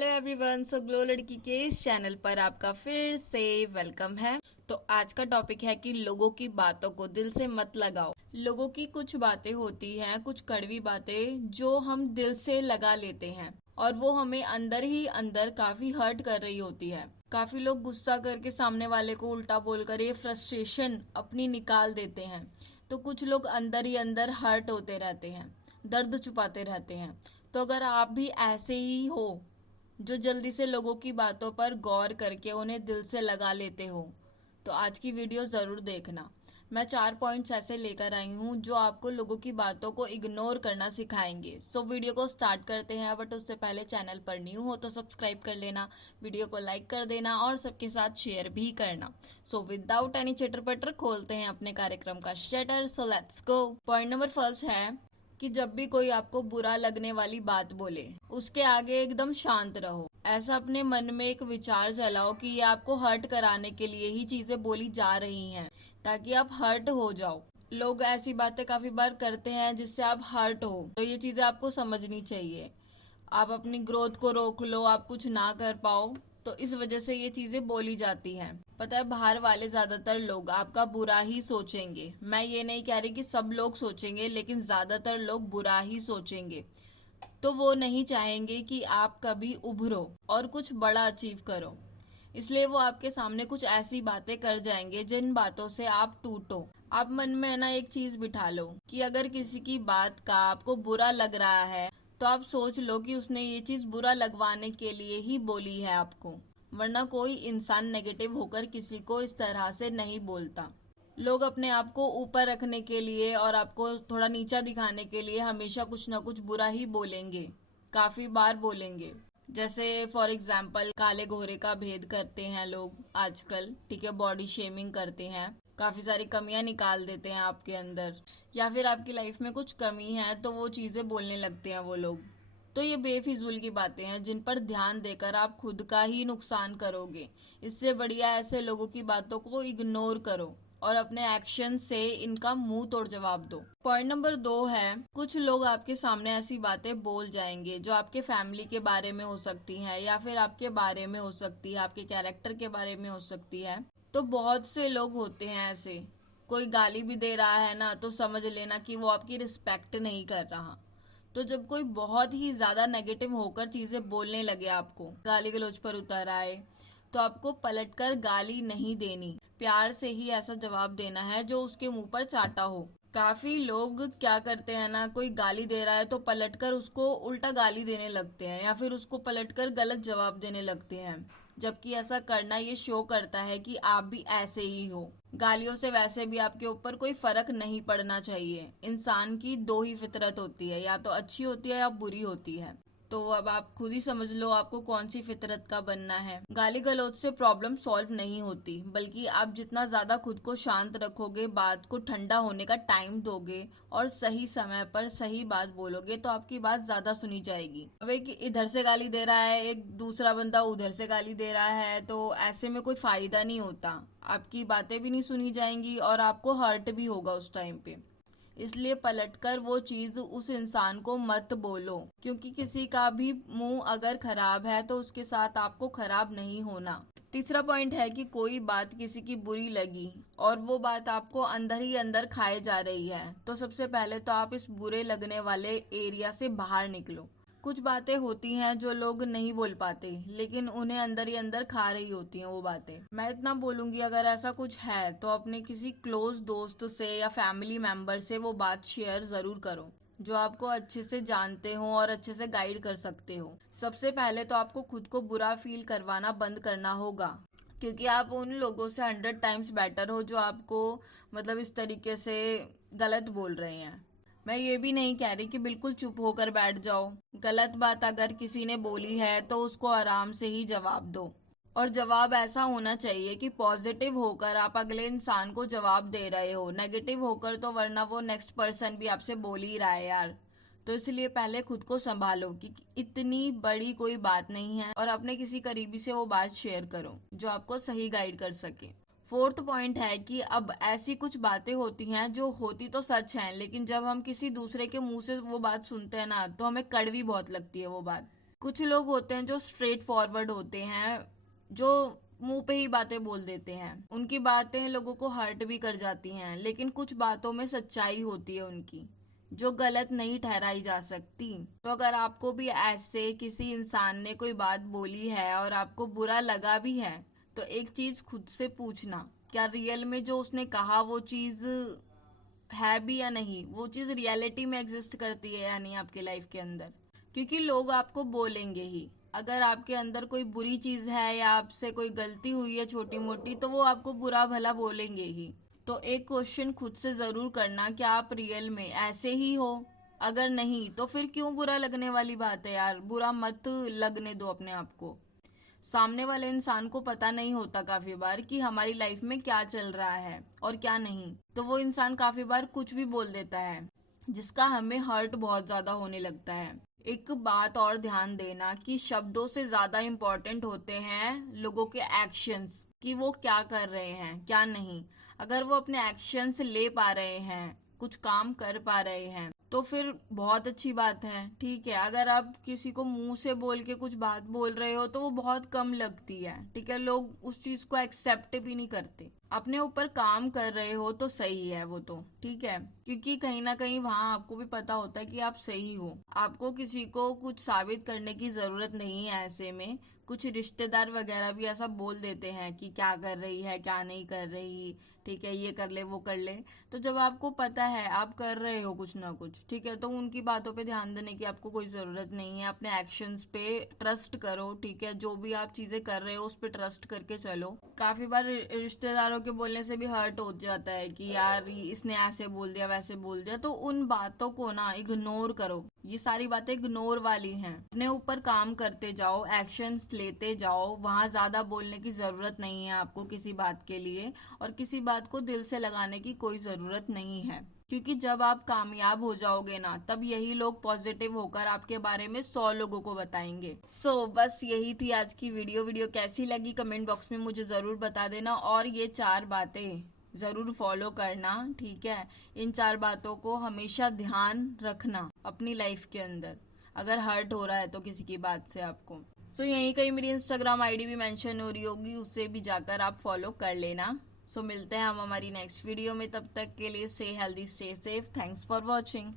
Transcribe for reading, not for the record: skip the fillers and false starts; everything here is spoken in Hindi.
हेलो एवरीवन, सो ग्लो लड़की के इस चैनल पर आपका फिर से वेलकम है। तो आज का टॉपिक है कि लोगों की बातों को दिल से मत लगाओ। लोगों की कुछ बातें होती हैं, कुछ कड़वी बातें जो हम दिल से लगा लेते हैं और वो हमें अंदर ही अंदर काफी हर्ट कर रही होती है। काफी लोग गुस्सा करके सामने वाले को उल्टा बोलकर ये फ्रस्ट्रेशन अपनी निकाल देते हैं, तो कुछ लोग अंदर ही अंदर हर्ट होते रहते हैं, दर्द छुपाते रहते हैं। तो अगर आप भी ऐसे ही हो जो जल्दी से लोगों की बातों पर गौर करके उन्हें दिल से लगा लेते हो, तो आज की वीडियो ज़रूर देखना। मैं 4 पॉइंट्स ऐसे लेकर आई हूँ जो आपको लोगों की बातों को इग्नोर करना सिखाएंगे। सो वीडियो को स्टार्ट करते हैं, बट उससे पहले चैनल पर न्यू हो तो सब्सक्राइब कर लेना, वीडियो को लाइक कर देना और सबके साथ शेयर भी करना। सो विदाउट एनी चटर पटर खोलते हैं अपने कार्यक्रम का shutter. So let's go. Point number first है कि जब भी कोई आपको बुरा लगने वाली बात बोले, उसके आगे एकदम शांत रहो। ऐसा अपने मन में एक विचार चलाओ कि ये आपको हर्ट कराने के लिए ही चीजें बोली जा रही हैं, ताकि आप हर्ट हो जाओ। लोग ऐसी बातें काफी बार करते हैं जिससे आप हर्ट हो, तो ये चीजें आपको समझनी चाहिए। आप अपनी ग्रोथ को रोक लो, आप कुछ ना कर पाओ, तो इस वजह से ये चीजें बोली जाती हैं। पता है, बाहर वाले ज्यादातर लोग आपका बुरा ही सोचेंगे। मैं ये नहीं कह रही कि सब लोग सोचेंगे, लेकिन ज्यादातर लोग बुरा ही सोचेंगे। तो वो नहीं चाहेंगे कि आप कभी उभरो और कुछ बड़ा अचीव करो, इसलिए वो आपके सामने कुछ ऐसी बातें कर जाएंगे जिन बातों से आप टूटो। आप मन में ना एक चीज बिठा लो कि अगर किसी की बात का आपको बुरा लग रहा है, तो आप सोच लो कि उसने ये चीज बुरा लगवाने के लिए ही बोली है आपको, वरना कोई इंसान नेगेटिव होकर किसी को इस तरह से नहीं बोलता। लोग अपने आप को ऊपर रखने के लिए और आपको थोड़ा नीचा दिखाने के लिए हमेशा कुछ ना कुछ बुरा ही बोलेंगे, काफी बार बोलेंगे। जैसे फॉर एग्जाम्पल काले घोरे का भेद करते हैं लोग आजकल, ठीक है, बॉडी शेमिंग करते हैं, काफी सारी कमियां निकाल देते हैं आपके अंदर, या फिर आपकी लाइफ में कुछ कमी है तो वो चीजें बोलने लगते हैं वो लोग। तो ये बेफिजूल की बातें हैं जिन पर ध्यान देकर आप खुद का ही नुकसान करोगे। इससे बढ़िया ऐसे लोगों की बातों को इग्नोर करो और अपने एक्शन से इनका मुंह तोड़ जवाब दो। पॉइंट नंबर 2 है, कुछ लोग आपके सामने ऐसी बातें बोल जाएंगे जो आपके फैमिली के बारे में हो सकती हैं, या फिर आपके बारे में हो सकती है, आपके कैरेक्टर के बारे में हो सकती है। तो बहुत से लोग होते हैं ऐसे, कोई गाली भी दे रहा है ना, तो समझ लेना कि वो आपकी रिस्पेक्ट नहीं कर रहा। तो जब कोई बहुत ही ज्यादा नेगेटिव होकर चीजें बोलने लगे, आपको गाली गलौज पर उतर आए, तो आपको पलटकर गाली नहीं देनी, प्यार से ही ऐसा जवाब देना है जो उसके मुंह पर चाटा हो। काफी लोग क्या करते हैं ना, कोई गाली दे रहा है तो पलटकर उसको उल्टा गाली देने लगते हैं, या फिर उसको पलटकर गलत जवाब देने लगते हैं। जबकि ऐसा करना ये शो करता है कि आप भी ऐसे ही हो। गालियों से वैसे भी आपके ऊपर कोई फर्क नहीं पड़ना चाहिए। इंसान की 2 ही फितरत होती है, या तो अच्छी होती है या बुरी होती है। तो अब आप खुद ही समझ लो आपको कौन सी फितरत का बनना है। गाली गलौज से प्रॉब्लम सॉल्व नहीं होती, बल्कि आप जितना ज्यादा खुद को शांत रखोगे, बात को ठंडा होने का टाइम दोगे और सही समय पर सही बात बोलोगे, तो आपकी बात ज्यादा सुनी जाएगी। अब एक इधर से गाली दे रहा है, एक दूसरा बंदा उधर से गाली दे रहा है, तो ऐसे में कोई फायदा नहीं होता। आपकी बातें भी नहीं सुनी जाएंगी और आपको हर्ट भी होगा उस टाइम पे। इसलिए पलटकर वो चीज उस इंसान को मत बोलो, क्योंकि किसी का भी मुंह अगर खराब है तो उसके साथ आपको खराब नहीं होना। तीसरा पॉइंट है कि कोई बात किसी की बुरी लगी और वो बात आपको अंदर ही अंदर खाए जा रही है, तो सबसे पहले तो आप इस बुरे लगने वाले एरिया से बाहर निकलो। कुछ बातें होती हैं जो लोग नहीं बोल पाते, लेकिन उन्हें अंदर ही अंदर खा रही होती हैं वो बातें। मैं इतना बोलूंगी, अगर ऐसा कुछ है तो अपने किसी क्लोज दोस्त से या फैमिली मेंबर से वो बात शेयर जरूर करो, जो आपको अच्छे से जानते हो और अच्छे से गाइड कर सकते हो। सबसे पहले तो आपको खुद को बुरा फील करवाना बंद करना होगा, क्योंकि आप उन लोगों से 100 टाइम्स बेटर हो जो आपको मतलब इस तरीके से गलत बोल रहे हैं। मैं ये भी नहीं कह रही कि बिल्कुल चुप होकर बैठ जाओ। गलत बात अगर किसी ने बोली है तो उसको आराम से ही जवाब दो, और जवाब ऐसा होना चाहिए कि पॉजिटिव होकर आप अगले इंसान को जवाब दे रहे हो। नेगेटिव होकर तो वरना वो नेक्स्ट पर्सन भी आपसे बोल ही रहा है यार। तो इसलिए पहले खुद को संभालो कि इतनी बड़ी कोई बात नहीं है, और अपने किसी करीबी से वो बात शेयर करो जो आपको सही गाइड कर सके। फोर्थ पॉइंट है कि अब ऐसी कुछ बातें होती हैं जो होती तो सच हैं, लेकिन जब हम किसी दूसरे के मुंह से वो बात सुनते हैं ना, तो हमें कड़वी बहुत लगती है वो बात। कुछ लोग होते हैं जो स्ट्रेट फॉरवर्ड होते हैं, जो मुंह पे ही बातें बोल देते हैं, उनकी बातें लोगों को हर्ट भी कर जाती हैं, लेकिन कुछ बातों में सच्चाई होती है उनकी, जो गलत नहीं ठहराई जा सकती। तो अगर आपको भी ऐसे किसी इंसान ने कोई बात बोली है और आपको बुरा लगा भी है, तो एक चीज खुद से पूछना, क्या रियल में जो उसने कहा वो चीज है भी या नहीं, वो चीज रियलिटी में एग्जिस्ट करती है या नहीं आपके लाइफ के अंदर। क्योंकि लोग आपको बोलेंगे ही, अगर आपके अंदर कोई बुरी चीज है या आपसे कोई गलती हुई है छोटी मोटी, तो वो आपको बुरा भला बोलेंगे ही। तो एक क्वेश्चन खुद से जरूर करना, क्या आप रियल में ऐसे ही हो? अगर नहीं तो फिर क्यों बुरा लगने वाली बात है यार, बुरा मत लगने दो अपने आप को। सामने वाले इंसान को पता नहीं होता काफी बार कि हमारी लाइफ में क्या चल रहा है और क्या नहीं, तो वो इंसान काफी बार कुछ भी बोल देता है जिसका हमें हर्ट बहुत ज्यादा होने लगता है। एक बात और ध्यान देना कि शब्दों से ज्यादा इम्पोर्टेंट होते हैं लोगों के एक्शंस, कि वो क्या कर रहे हैं क्या नहीं। अगर वो अपने एक्शंस ले पा रहे हैं, कुछ काम कर पा रहे हैं, तो फिर बहुत अच्छी बात है, ठीक है। अगर आप किसी को मुंह से बोल के कुछ बात बोल रहे हो तो वो बहुत कम लगती है, ठीक है, लोग उस चीज को एक्सेप्ट भी नहीं करते। अपने ऊपर काम कर रहे हो तो सही है वो तो, ठीक है, क्योंकि कहीं ना कहीं वहां आपको भी पता होता है कि आप सही हो। आपको किसी को कुछ साबित करने की जरूरत नहीं है। ऐसे में कुछ रिश्तेदार वगैरह भी ऐसा बोल देते हैं कि क्या कर रही है क्या नहीं कर रही, ठीक है, ये कर ले वो कर ले। तो जब आपको पता है आप कर रहे हो कुछ ना कुछ, ठीक है, तो उनकी बातों पे ध्यान देने की आपको कोई जरूरत नहीं है। अपने एक्शंस पे ट्रस्ट करो, ठीक है, जो भी आप चीजें कर रहे हो उस पे ट्रस्ट करके चलो। काफी बार रिश्तेदारों के बोलने से भी हर्ट हो जाता है कि यार इसने ऐसे बोल दिया वैसे बोल दिया, तो उन बातों को ना इग्नोर करो। ये सारी बातें इग्नोर वाली हैं। अपने ऊपर काम करते जाओ, एक्शंस लेते जाओ, वहां ज्यादा बोलने की जरूरत नहीं है आपको किसी बात के लिए, और किसी बात को दिल से लगाने की कोई जरूरत नहीं है। क्योंकि जब आप कामयाब हो जाओगे ना, तब यही लोग पॉजिटिव होकर आपके बारे में 100 लोगों को बताएंगे। बस यही थी आज की वीडियो कैसी लगी कमेंट बॉक्स में मुझे जरूर बता देना, और ये 4 बातें जरूर फॉलो करना, ठीक है। इन 4 बातों को हमेशा ध्यान रखना अपनी लाइफ के अंदर, अगर हर्ट हो रहा है तो किसी की बात से आपको। यहीं कहीं मेरी इंस्टाग्राम आईडी भी मेंशन हो रही होगी, उससे भी जाकर आप फॉलो कर लेना। मिलते हैं हम हमारी नेक्स्ट वीडियो में, तब तक के लिए stay healthy stay safe, thanks for watching.